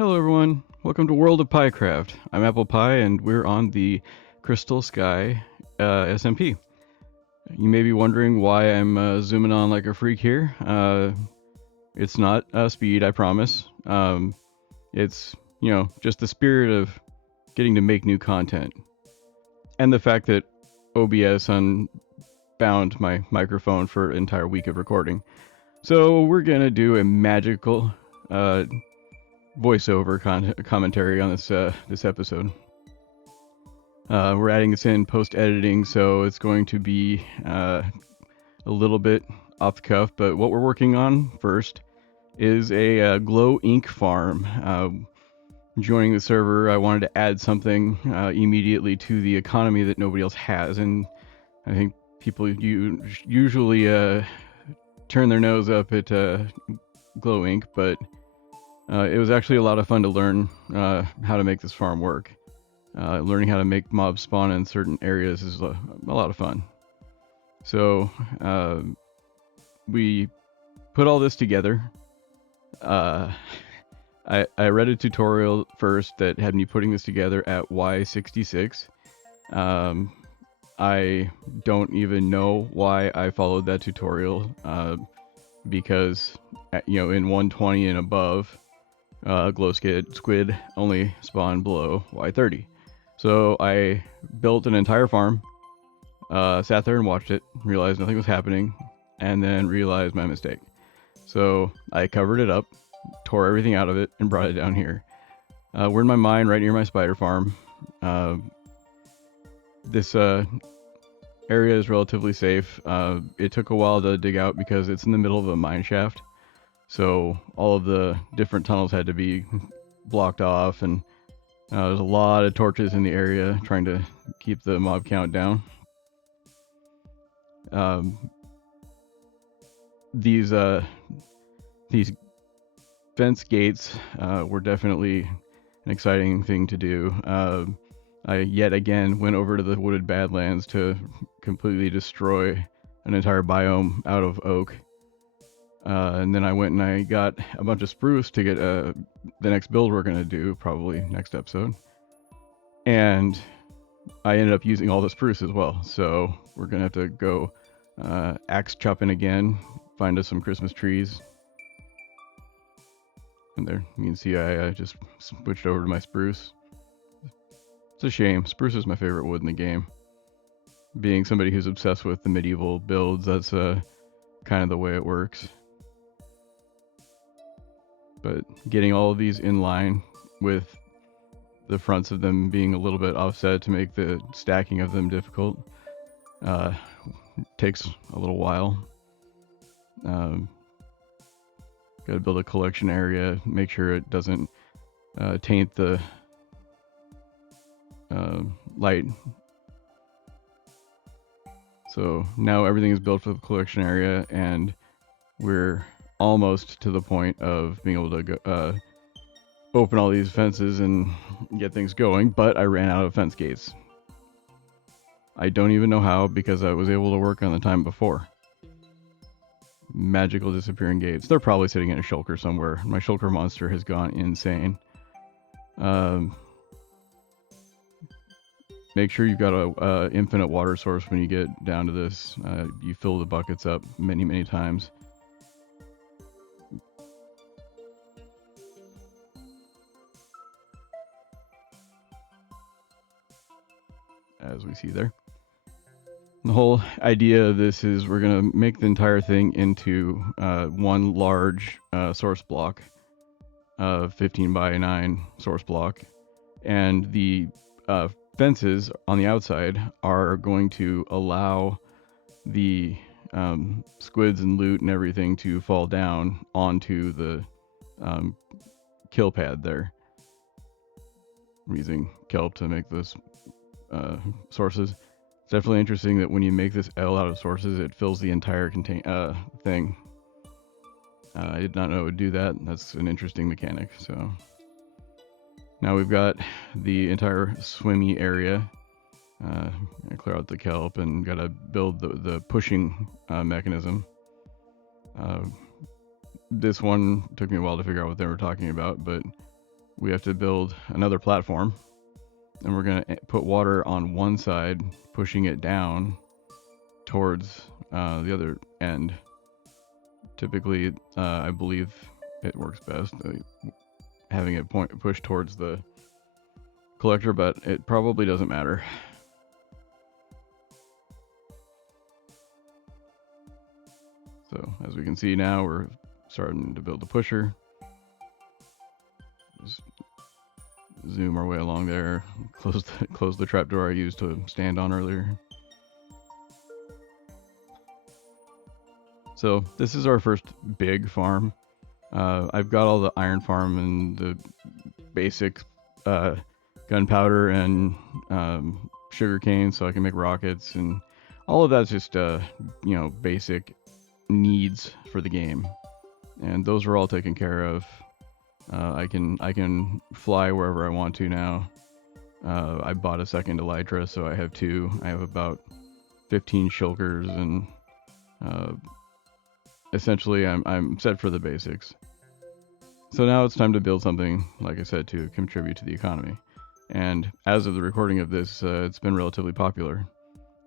Hello everyone, welcome to World of Piecraft. I'm ApplePie and we're on the Crystal Sky SMP. You may be wondering why I'm zooming on like a freak here. It's not speed, I promise. It's, just the spirit of getting to make new content. And the fact that OBS unbound my microphone for an entire week of recording. So we're gonna do a magical voiceover commentary on this episode. We're adding this in post editing, so it's going to be a little bit off the cuff. But what we're working on first is a glow ink farm. Joining the server, I wanted to add something immediately to the economy that nobody else has, and I think people usually turn their nose up at glow ink, but it was actually a lot of fun to learn how to make this farm work. Learning how to make mobs spawn in certain areas is a lot of fun. So we put all this together. I read a tutorial first that had me putting this together at Y66. I don't even know why I followed that tutorial because, in 120 and above, glow squid only spawn below Y30. So I built an entire farm, sat there and watched it, realized nothing was happening, and then realized my mistake. So I covered it up, tore everything out of it, and brought it down here. We're in my mine right near my spider farm. This area is relatively safe. It took a while to dig out because it's in the middle of a mine shaft. So all of the different tunnels had to be blocked off, and there's a lot of torches in the area trying to keep the mob count down. These fence gates were definitely an exciting thing to do. I yet again went over to the wooded badlands to completely destroy an entire biome out of oak. And then I went and I got a bunch of spruce to get the next build we're going to do, probably next episode. And I ended up using all the spruce as well. So we're going to have to go axe chopping again, find us some Christmas trees. And there, you can see I just switched over to my spruce. It's a shame. Spruce is my favorite wood in the game. Being somebody who's obsessed with the medieval builds, that's kind of the way it works. But getting all of these in line with the fronts of them being a little bit offset to make the stacking of them difficult takes a little while. Got to build a collection area, make sure it doesn't taint the light. So now everything is built for the collection area, and we're almost to the point of being able to go, open all these fences and get things going, but I ran out of fence gates. I don't even know how, because I was able to work on the time before. Magical disappearing gates. They're probably sitting in a shulker somewhere. My shulker monster has gone insane. Make sure you've got a infinite water source when you get down to this. You fill the buckets up many times. As we see there. The whole idea of this is we're going to make the entire thing into one large source block, 15 by 9 source block, and the fences on the outside are going to allow the squids and loot and everything to fall down onto the kill pad there. I'm using kelp to make this sources. It's definitely interesting that when you make this L out of sources, it fills the entire thing. I did not know it would do that. That's an interesting mechanic. So now we've got the entire swimmy area. I clear out the kelp and gotta build the pushing mechanism. This one took me a while to figure out what they were talking about, but we have to build another platform, and we're going to put water on one side, pushing it down towards the other end. Typically, I believe it works best having it push towards the collector, but it probably doesn't matter. So as we can see now, we're starting to build the pusher. Just zoom our way along there. Close the trapdoor I used to stand on earlier. So this is our first big farm. I've got all the iron farm and the basic gunpowder and sugar cane, so I can make rockets, and all of that's just basic needs for the game, and those are all taken care of. I can fly wherever I want to now. I bought a second elytra, so I have 2. I have about 15 shulkers, and essentially I'm set for the basics. So now it's time to build something, like I said, to contribute to the economy. And as of the recording of this, it's been relatively popular.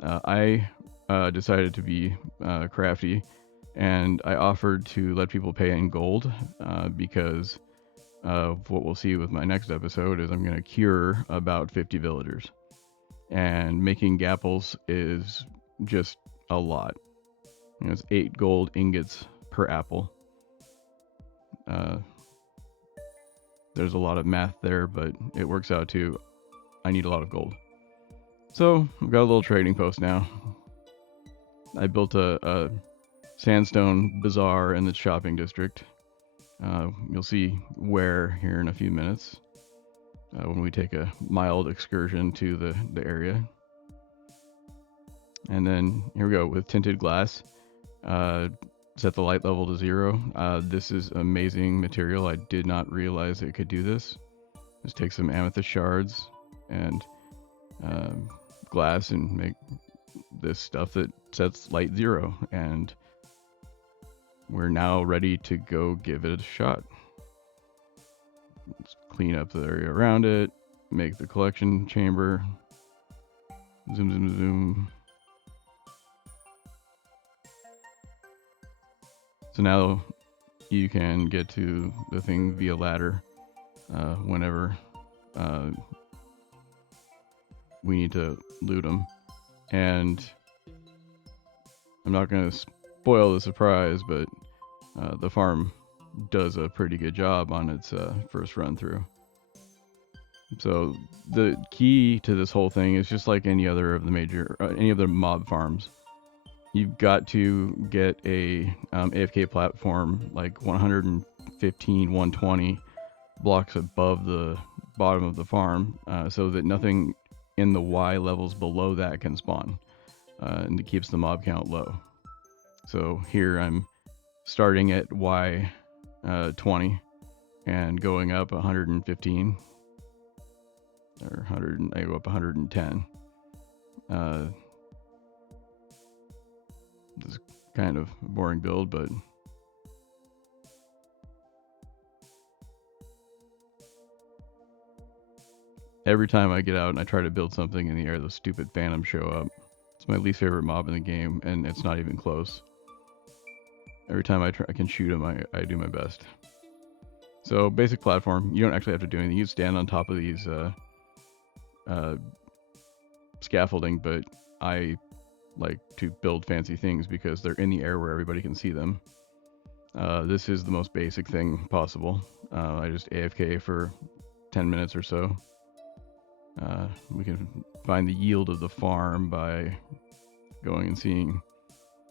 I decided to be crafty, and I offered to let people pay in gold because of what we'll see with my next episode is I'm going to cure about 50 villagers. And making gapples is just a lot. It's 8 gold ingots per apple. There's a lot of math there, but it works out to I need a lot of gold. So I've got a little trading post now. I built a sandstone bazaar in the shopping district. You'll see where here in a few minutes when we take a mild excursion to the area. And then here we go with tinted glass. Set the light level to 0. This is amazing material. I did not realize it could do this. Just take some amethyst shards and glass and make this stuff that sets light 0. And we're now ready to go give it a shot. Let's clean up the area around it, make the collection chamber. Zoom, zoom, zoom. So now you can get to the thing via ladder whenever we need to loot them. And I'm not going to spoil the surprise, but the farm does a pretty good job on its first run through. So the key to this whole thing is just like any other of the any of the mob farms. You've got to get a AFK platform like 115, 120 blocks above the bottom of the farm so that nothing in the Y levels below that can spawn, and it keeps the mob count low. So here I'm starting at Y 20 and going up 115 or 100. I go up 110. This is kind of a boring build, but every time I get out and I try to build something in the air, those stupid phantoms show up. It's my least favorite mob in the game, and it's not even close. Every time I can shoot them, I do my best. So basic platform, you don't actually have to do anything. You stand on top of these scaffolding, but I like to build fancy things because they're in the air where everybody can see them. This is the most basic thing possible. I just AFK for 10 minutes or so. We can find the yield of the farm by going and seeing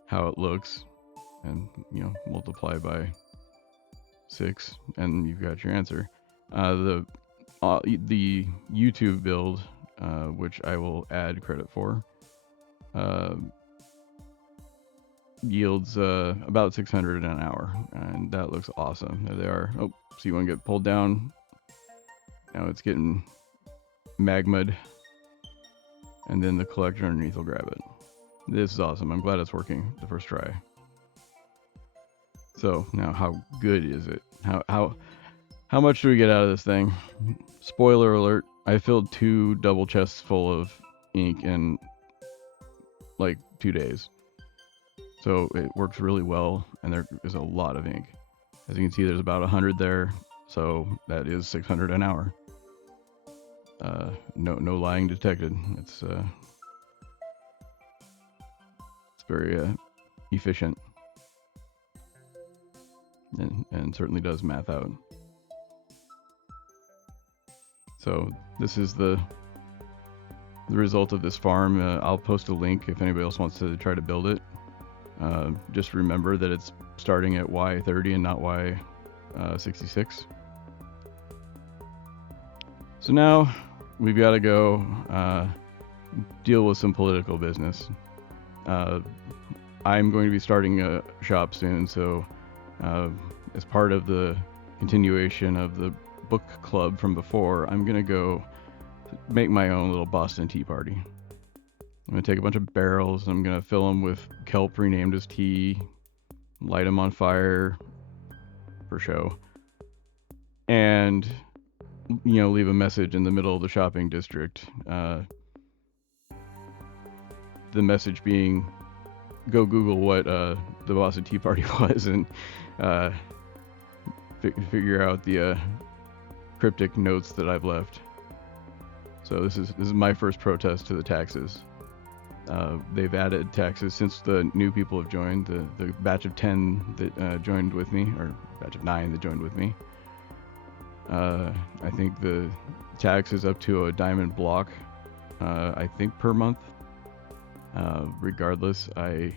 how it looks, and multiply by 6, and you've got your answer. The YouTube build, which I will add credit for, yields about 600 an hour, and that looks awesome. There they are. Oh, so you want to get pulled down. Now it's getting magma'd, and then the collector underneath will grab it. This is awesome. I'm glad it's working the first try. So now, how good is it? How How much do we get out of this thing? Spoiler alert, I filled 2 double chests full of ink in like 2 days. So it works really well, and there is a lot of ink. As you can see, there's about 100 there, so that is 600 an hour. No lying detected. It's very efficient, and certainly does math out. So this is the result of this farm. I'll post a link if anybody else wants to try to build it. Just remember that it's starting at Y30 and not Y66. So now we've got to go deal with some political business. I'm going to be starting a shop soon, so as part of the continuation of the book club from before, I'm going to go make my own little Boston Tea Party. I'm going to take a bunch of barrels, and I'm going to fill them with kelp renamed as tea, light them on fire for show, and leave a message in the middle of the shopping district. The message being, go Google what the Boston Tea Party was, and figure out the cryptic notes that I've left. So this is my first protest to the taxes. They've added taxes since the new people have joined. The batch of 10 that joined with me, or batch of 9 that joined with me. I think the tax is up to a diamond block, I think, per month. Regardless, I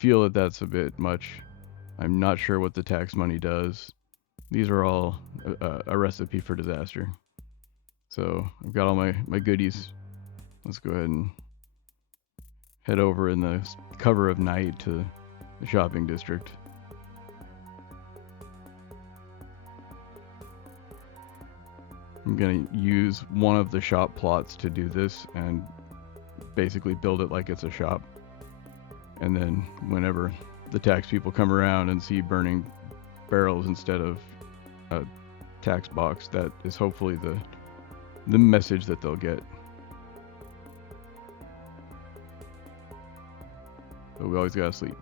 feel that that's a bit much. I'm not sure what the tax money does. These are all a recipe for disaster. So I've got all my goodies. Let's go ahead and head over in the cover of night to the shopping district. I'm going to use one of the shop plots to do this and basically build it like it's a shop. And then whenever the tax people come around and see burning barrels instead of a tax box, that is hopefully the message that they'll get. But we always gotta sleep.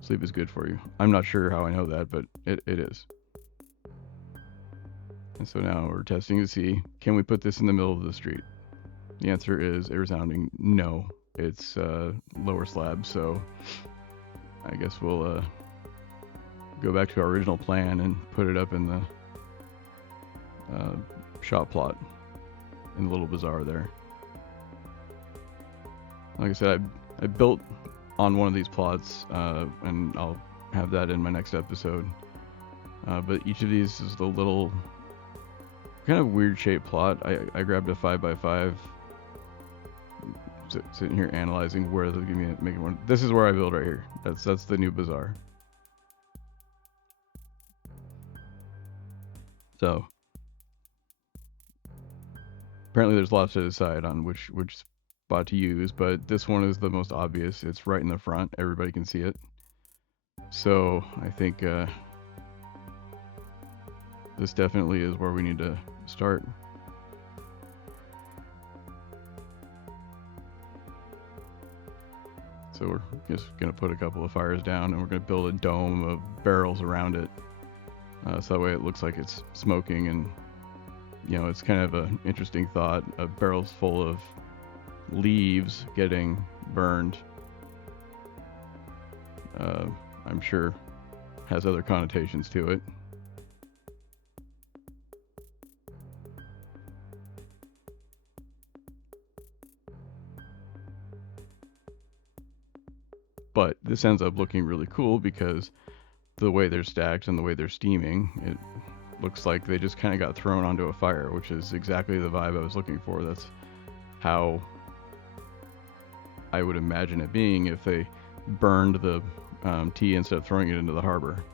Sleep is good for you. I'm not sure how I know that, but it is. And so now we're testing to see, can we put this in the middle of the street? The answer is a resounding no. It's lower slab, so I guess we'll go back to our original plan and put it up in the shop plot in the little bazaar there. Like I said, I built on one of these plots, and I'll have that in my next episode. But each of these is the little kind of weird shaped plot. I grabbed a 5x5, sitting here analyzing where they're gonna be making one. This is where I build right here. That's the new bazaar. So apparently there's lots to decide on which spot to use, but this one is the most obvious. It's right in the front. Everybody can see it. So I think this definitely is where we need to start. So we're just going to put a couple of fires down, and we're going to build a dome of barrels around it. So that way it looks like it's smoking, and it's kind of an interesting thought. Barrels full of leaves getting burned, I'm sure has other connotations to it. But this ends up looking really cool because the way they're stacked and the way they're steaming, it looks like they just kind of got thrown onto a fire, which is exactly the vibe I was looking for. That's how I would imagine it being if they burned the tea instead of throwing it into the harbor.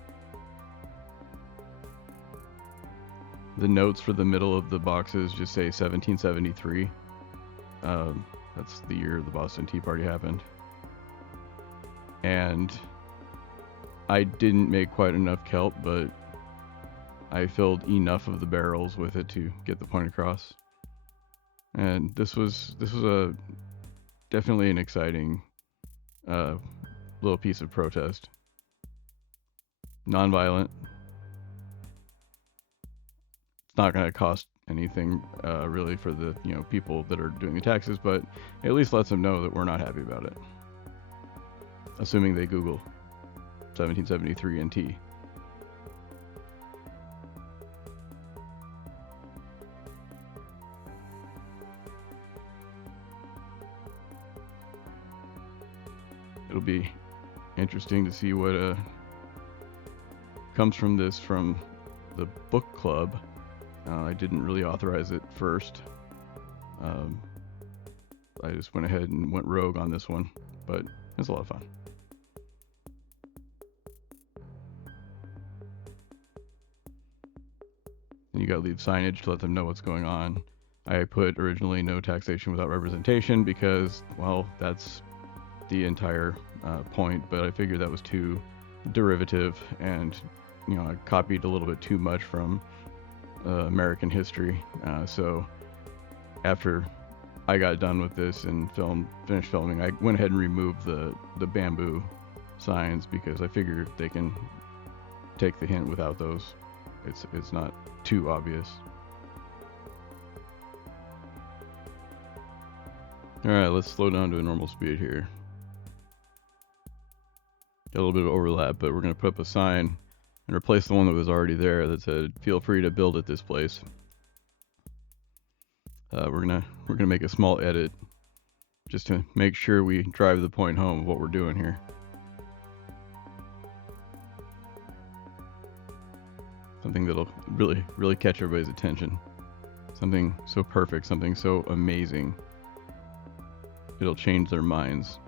The notes for the middle of the boxes just say 1773. That's the year the Boston Tea Party happened. And I didn't make quite enough kelp, but I filled enough of the barrels with it to get the point across. And this was a definitely an exciting little piece of protest. Non-violent. It's not going to cost anything really for the people that are doing the taxes, but it at least lets them know that we're not happy about it. Assuming they Google 1773 NT. It'll be interesting to see what comes from this from the book club. I didn't really authorize it first. I just went ahead and went rogue on this one, but it's a lot of fun. And you gotta leave signage to let them know what's going on. I put originally no taxation without representation because, well, that's the entire point, but I figured that was too derivative, and I copied a little bit too much from American history. So after I got done with this and finished filming, I went ahead and removed the bamboo signs because I figured they can take the hint without those. It's not too obvious. Alright, let's slow down to a normal speed here. Got a little bit of overlap, but we're going to put up a sign and replace the one that was already there that said, "Feel free to build at this place." We're gonna make a small edit just to make sure we drive the point home of what we're doing here. Something that'll really catch everybody's attention. Something so perfect, something so amazing. It'll change their minds.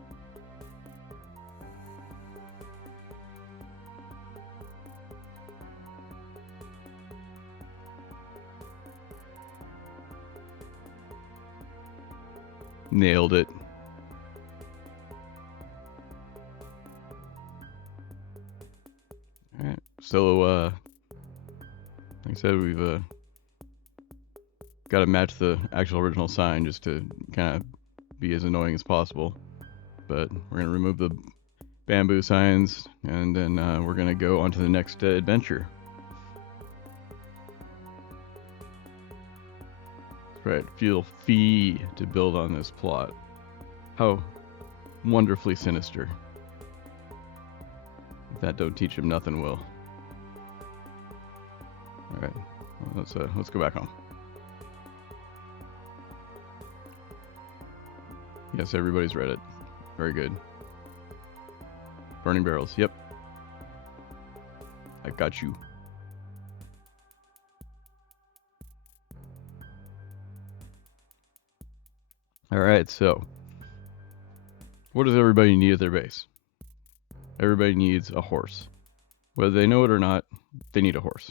Nailed it. Alright, so like I said, we've got to match the actual original sign just to kind of be as annoying as possible. But we're going to remove the bamboo signs, and then we're going to go on to the next adventure. Right, feel free to build on this plot. How wonderfully sinister. If that don't teach him, nothing will. Alright, well, let's go back home. Yes, everybody's read it. Very good. Burning barrels, yep. I got you. Alright, so what does everybody need at their base? Everybody needs a horse. Whether they know it or not, they need a horse.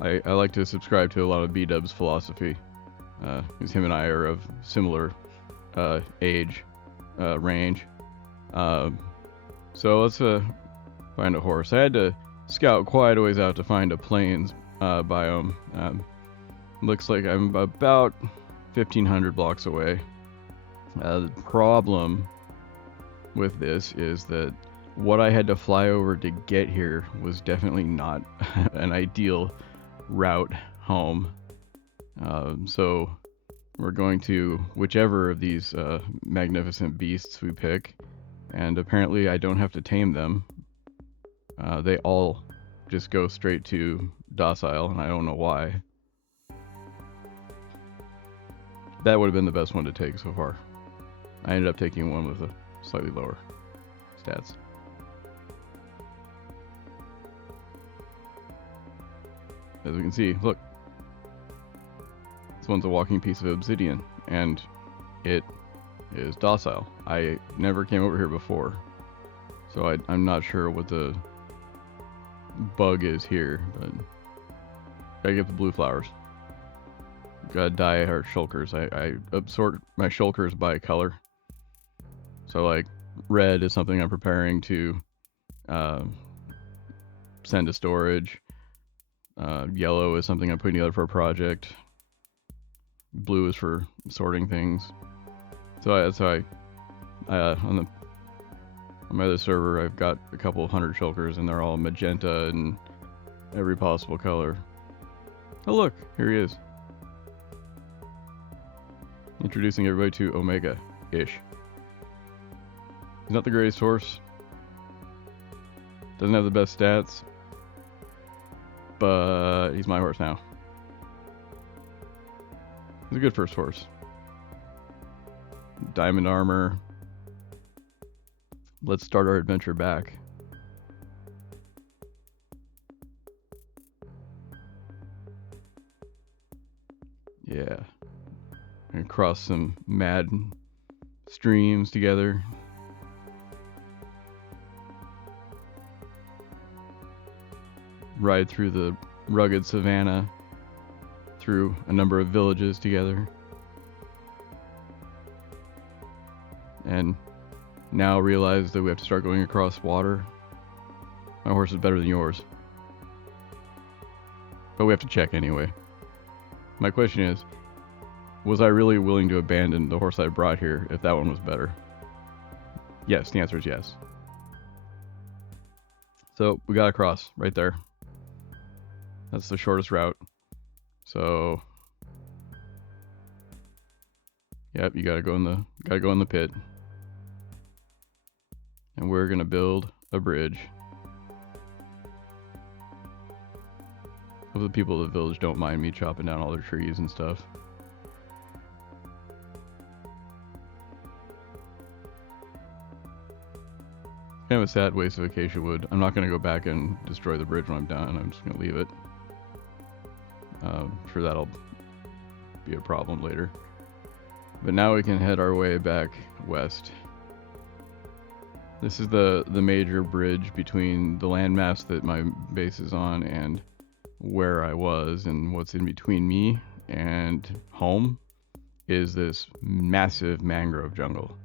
I like to subscribe to a lot of B-Dub's philosophy, because him and I are of similar age range. So let's find a horse. I had to scout quite a ways out to find a plains biome. Looks like I'm about 1,500 blocks away. The problem with this is that what I had to fly over to get here was definitely not an ideal route home. So we're going to whichever of these magnificent beasts we pick, and apparently I don't have to tame them. They all just go straight to docile, and I don't know why. That would have been the best one to take so far. I ended up taking one with a slightly lower stats. As we can see, look. This one's a walking piece of obsidian, and it is docile. I never came over here before, so I'm not sure what the bug is here, but gotta get the blue flowers. Gotta dye our shulkers. I sort my shulkers by color. So like red is something I'm preparing to send to storage. Yellow is something I'm putting together for a project. Blue is for sorting things. So that's how on my other server, I've got a couple of 100 shulkers, and they're all magenta and every possible color. Oh look, here he is. Introducing everybody to Omega-ish. He's not the greatest horse. Doesn't have the best stats. But he's my horse now. He's a good first horse. Diamond armor. Let's start our adventure back. Yeah. And cross some mad streams together. Ride through the rugged savannah, through a number of villages together. And now realize that we have to start going across water. My horse is better than yours. But we have to check anyway. My question is, was I really willing to abandon the horse I brought here if that one was better? Yes, the answer is yes. So we got across right there. That's the shortest route. So yep, you gotta go in the pit. And we're gonna build a bridge. Hope the people of the village don't mind me chopping down all their trees and stuff. Kind of a sad waste of acacia wood. I'm not gonna go back and destroy the bridge when I'm done. I'm just gonna leave it. I'm sure that'll be a problem later. But now we can head our way back west. This is the major bridge between the landmass that my base is on and where I was, and what's in between me and home is this massive mangrove jungle.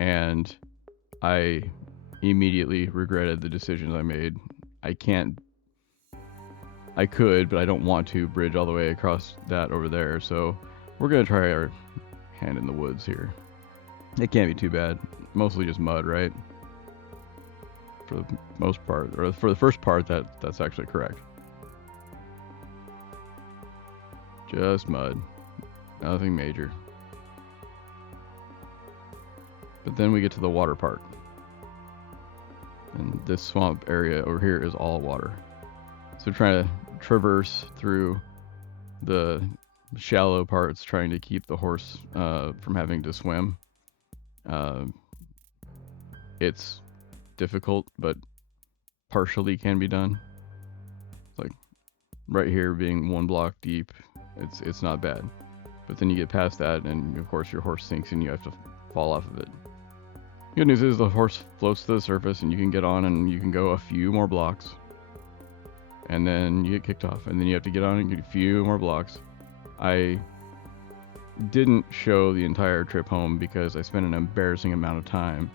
And I immediately regretted the decisions I made. I could, but I don't want to bridge all the way across that over there, so we're gonna try our hand in the woods here. It can't be too bad. Mostly just mud, right? For the most part, or for the first part, that's actually correct. Just mud. Nothing major. But then we get to the water part. And this swamp area over here is all water. So trying to traverse through the shallow parts, trying to keep the horse from having to swim. It's difficult, but partially can be done. Like right here being one block deep, it's not bad. But then you get past that, and of course your horse sinks and you have to fall off of it. Good news is the horse floats to the surface and you can get on and you can go a few more blocks. And then you get kicked off, and then you have to get on and get a few more blocks. I didn't show the entire trip home because I spent an embarrassing amount of time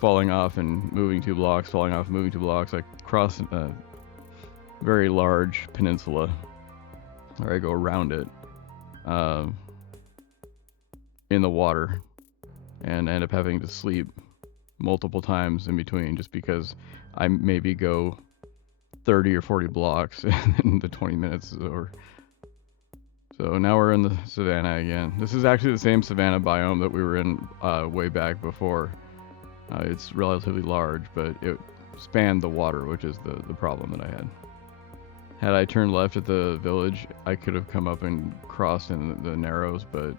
falling off and moving 2 blocks, falling off and moving 2 blocks. I crossed a very large peninsula, or I go around it in the water, and end up having to sleep multiple times in between just because I maybe go 30 or 40 blocks and the 20 minutes is over. So now we're in the savannah again. This is actually the same savannah biome that we were in way back before. It's relatively large, but it spanned the water, which is the problem that I had. Had I turned left at the village, I could have come up and crossed in the narrows, but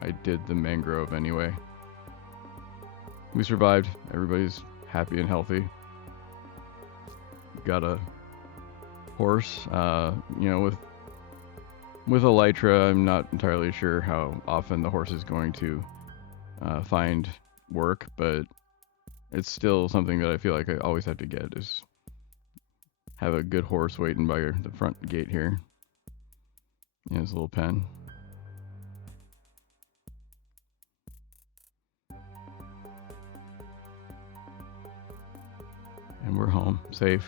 I did the mangrove anyway. We survived. Everybody's happy and healthy. Got a horse. With Elytra, I'm not entirely sure how often the horse is going to find work, but it's still something that I feel like I always have to get, is have a good horse waiting by the front gate here in his little pen. And we're home, safe.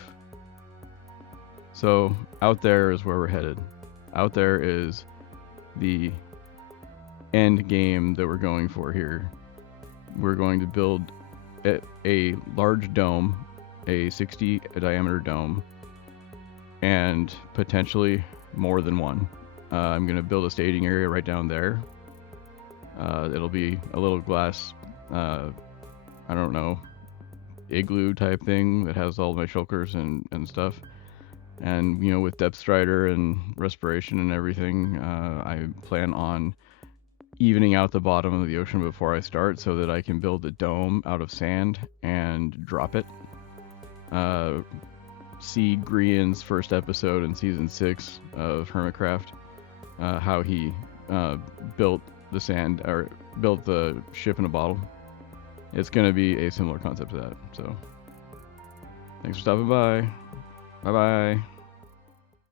So out there is where we're headed. Out there is the end game that we're going for here. We're going to build a large dome, a 60 diameter dome, and potentially more than one. I'm going to build a staging area right down there. It'll be a little glass, I don't know, igloo type thing that has all my shulkers and stuff. And, you know, with depth strider and respiration and everything, I plan on evening out the bottom of the ocean before I start so that I can build a dome out of sand and drop it. See Grian's first episode in season 6 of Hermitcraft, how he built the sand or built the ship in a bottle. It's going to be a similar concept to that. So thanks for stopping by. Bye bye.